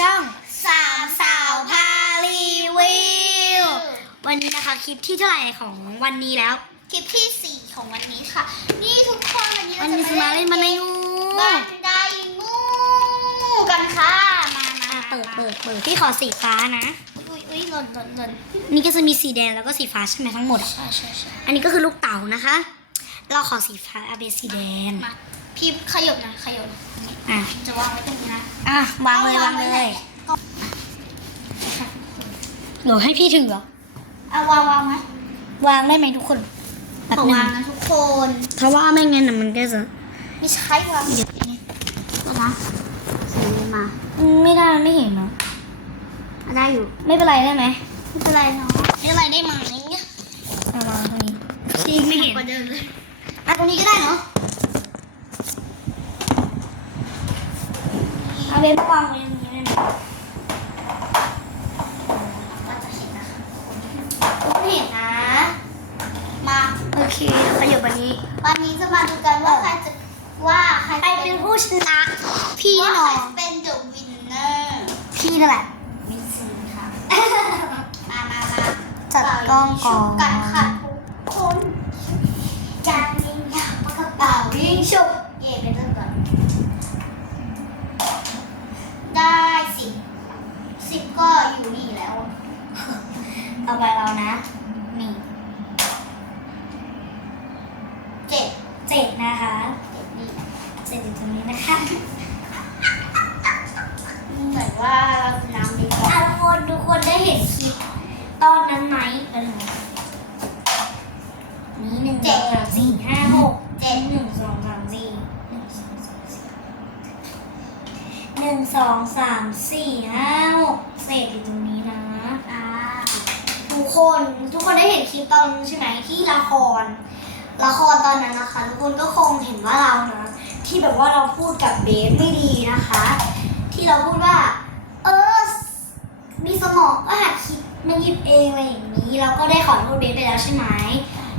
ช่องสามสาวพารีวิว วันนี้นะคะคลิปที่เท่าไหร่ของวันนี้แล้ว คลิปที่สี่ของวันนี้ค่ะ นี่ทุกคนวันนี้วัเรานจะนี้สมาเล่นมาในงูบันไดงูกันค่ะมามาอะเปิดเปิดเปิดพี่ขอสีฟ้านะอุ้ยอุ้ยหล่นหล่นหล่นนี่ก็จะมีสีแดงแล้วก็สีฟ้าใช่ไหมทั้งหมดอะใช่ใช่ใช่อันนี้ก็คือลูกเต๋านะคะ เราขอสีฟ้าเอาเป็นสีแดงมา พี่ขยบหนะขยบหน่อยอะจะวางไว้ตรงนี้นะอะวางเลยวางเลยหนูให้พี่ถือเหรอเอาวางวางไหมวางได้ไหมทุกคนแบบขอนึงวางนะทุกคนถ้าว่าไม่งั้นน่ะมันก็จะไม่ใช่วางเดี๋ยวนี้ก็นะสีนี้มาอืมไม่ได้ไม่เห็นเนาะเอาได้อยู่ไม่เป็นไรได้ไหมไม่เป็นไรเนาะไม่เป็นไรได้ไหมเอาวางตรงนี้พี่ไม่เห็นกว่าเดิมเลยอะตรงนี้ก็ได้เนาะ เอาเบนวางไว้ตรงนี้ได้ไหมก็จะเห็นนะคะไม่เห็นนะ มาโอเคขยับวันนี้ วันนี้จะมาดูกันว่าใครจะว่าใครใครเป็นผู้ชนะ พี่ว่าหนอใครเป็น the winner พี่นั่นแหละมิสซิค่ะ มามามาจัดกล้องก่อนชุบกันค่ะทุกคนจานยิงยาวปากกระเป๋ายิงชุบเย่ไปเริ่มก่อนได้สิบสิบก็อยู่นี่แล้ว ต่อไปเรานะ นี่ เจ็ดเจ็ดนะคะเจ็ดนี่เจ็ดอยู่ตรงนี้นะคะเหมือนว่าเราจะน้ำดีกว่าอะทุกคนทุกคนได้เห็นคลิปตอนนั้นไหมเออนี่หนึ่งสองสามสี่ห้าหกเจ็ดหนึ่งสองสามสี่หนึ่งสองสามสี่ห้าหกเศษอยู่ตรงนี้นะอ่าทุก คน ทุกคนได้เห็นคลิปตอนใช่ไหมที่ละคร ละครตอนนั้นนะคะ ทุกคนก็คงเห็นว่าเรานะที่แบบว่าเราพูดกับเบสไม่ดีนะคะ ที่เราพูดว่า เออมีสมองก็หัดคิดมาหยิบเองอะไรอย่างนี้ เราก็ได้ขอโทษเบสไปแล้วใช่ไหม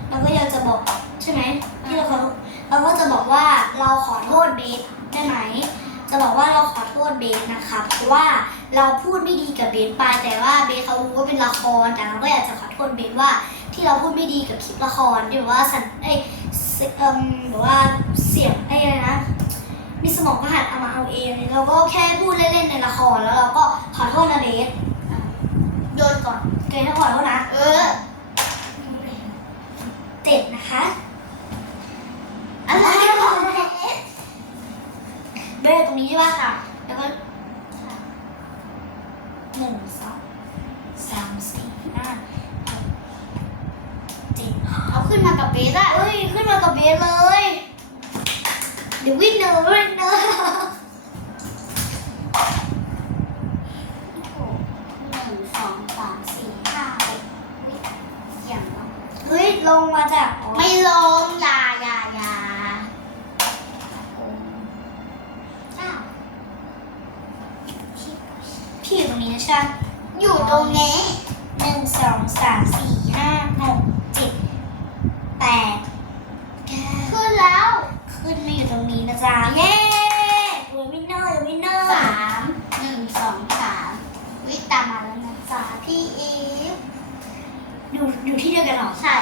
เราก็อยากจะบอกใช่ไหมที่เราขอเราก็จะบอกว่าเราขอโทษเบสได้ไหม จะบอกว่าเราขอโทษเบสนะคะเพราะว่าเราพูดไม่ดีกับเบสไปแต่ว่าเบสเขารู้ว่าเป็นละครแต่เราก็อยากจะขอโทษเบสว่า ที่เราพูดไม่ดีกับคลิปละครที่แบบว่าสันเอ้ยเสเอิ่มแบบว่าเสียงไอ้อะไรนะมีสมองก็หัดเอามาเอาเองเราก็แค่พูดเล่นๆในละครแล้วเราก็ขอโทษนะเบสโยนก่อนเกรทขอโทษนะเออเจ็ดนะคะ อะไรวะ เบสตรงนี้ใช่ป่ะค่ะ แล้วก็หนึ่งสองสามสี่ห้าหกเจ็ดเอาขึ้นมากับเบสอะเฮ้ย ขึ้นมากับเบสเลย เดี๋ยววิ่งเนอร์วิ่งเนอร์หนึ่งสองสามสี่ห้าหกอุ๊ยอย่างวะเฮ้ย ลงมาจากไม่ลงอยาอยาอยาเก้า พี่อยู่ตรง นี้นะใช่ไหมอยู่ตรงนี้หนึ่งสองสามสี่ห้าหกเจ็ดแปดเก้าขึ้นแล้ว ขึ้นมาอยู่ตรงนี้นะจ๊ะ เย้ดูวินเนอร์วินเนอร์สามหนึ่งสองสามวิตามมาแล้วนะจ๊ะพี่อีฟอยู่อยู่ที่เดียวกันเหรอ ใช่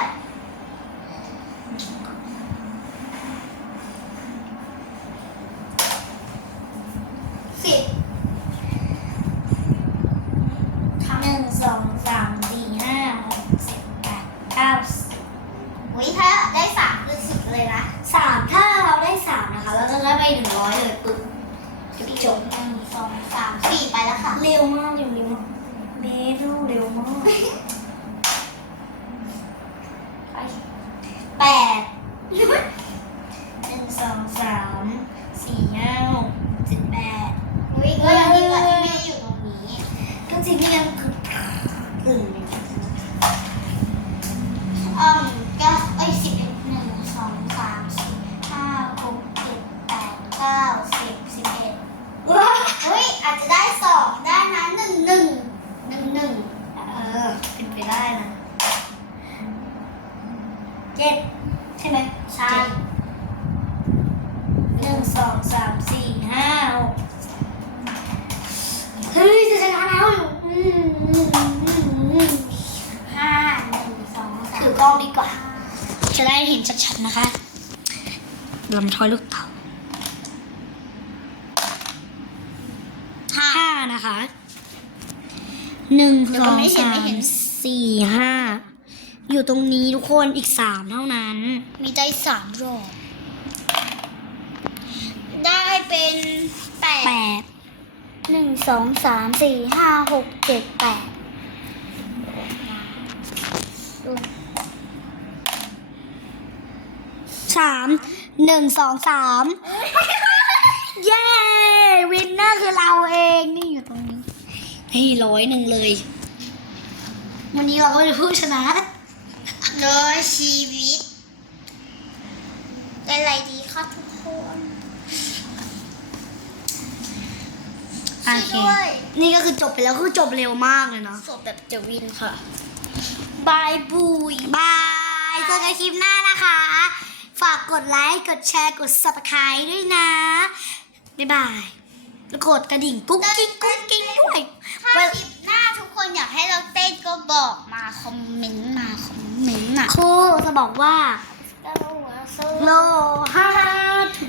สิบ หนึ่งสองสามสี่ห้าหกเจ็ดแปดเก้าสิบ วิถ้าได้สามคือสิบเลยนะสามถ้าเราได้สามนะคะ เราจะได้ไปหนึ่งร้อยเลยปึ๊บจะจบหนึ่งสองสามสี่ไปแล้วค่ะ เร็วมากเร็วเร็วมากเบสลูกเร็วมาก ไป แปดหนึ่งสองสามสี่ห้าหกเจ็ดแปด วิก็ยังดีกว่าที่ไม่ได้อยู่ตรงนี้ ก็จริงที่ยังคือตื่นอยู่ อืมก็ไอ้สิบเอ็ดหนึ่งสองสามสี่ห้าหกเจ็ดแปดเก้าสิบสิบเอ็ด ว้า เฮ้ยอาจจะได้สองได้นะหนึ่งหนึ่งหนึ่งหนึ่ง เออเป็น ห้าหนึ่งสองสาม ถือกล้องดีกว่า จะได้เห็น ชัดๆนะคะลำทอยลูกเต่าห้านะคะหนึ่งสองสามสี่ห้าอยู่ตรงนี้ทุกคนอีกสามเท่านั้น มีได้สามรอบได้เป็นแปแปดดหนึ่งสองสามสี่ห้าหกเจ็ดแปดดู สามหนึ่งสองสามเย้วินเนอร์คือเราเองนี่อยู่ตรงนี้นี่ร้อยหนึ่งเลย วันนี้เราก็จะผู้ชนะร้อยชีวิตได้อะไรดีครับทุกคนโอเคช่วยด้วยนี่ก็คือจบไปแล้วคือจบเร็วมากเลยเนาะสวดแบบจะวินค่ะบายบุยบายเจอกันคลิปหน้านะคะ ฝากกดไลค์ กดแชร์ กด subscribe ด้วยนะ บ๊ายบายแล้วกดกระดิ่งกุ๊กกิ๊งกุ๊กกิ๊งด้วย ถ้าคลิปหน้าทุกคนอยากให้เราเต้นก็บอกมาคอมเมนต์มาคอมเมนต์อะครูจะบอกว่าโลห้า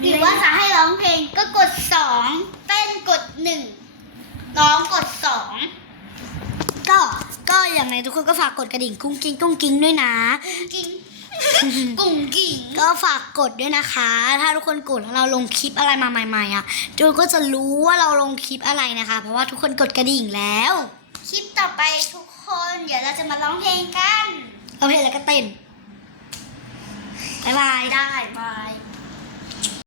หรือว่าจะให้ร้องเพลงก็กดสองเต้นกดหนึ่งร้องกดสองก็ก็อย่างไรทุกคนก็ฝากกดกระดิ่งกุ้งกิ้งกุ้งกิ้งด้วยนะกิ้ง กุ้งกิ่งก็ฝากกดด้วยนะคะ ถ้าทุกคนกดแล้วเราลงคลิปอะไรมาใหม่ๆอะทุกคนก็จะรู้ว่าเราลงคลิปอะไรนะคะ เพราะว่าทุกคนกดกระดิ่งแล้ว คลิปต่อไปทุกคนเดี๋ยวเราจะมาร้องเพลงกันเราเพลงแล้วก็เต้นบ๊ายบาย ได้บาย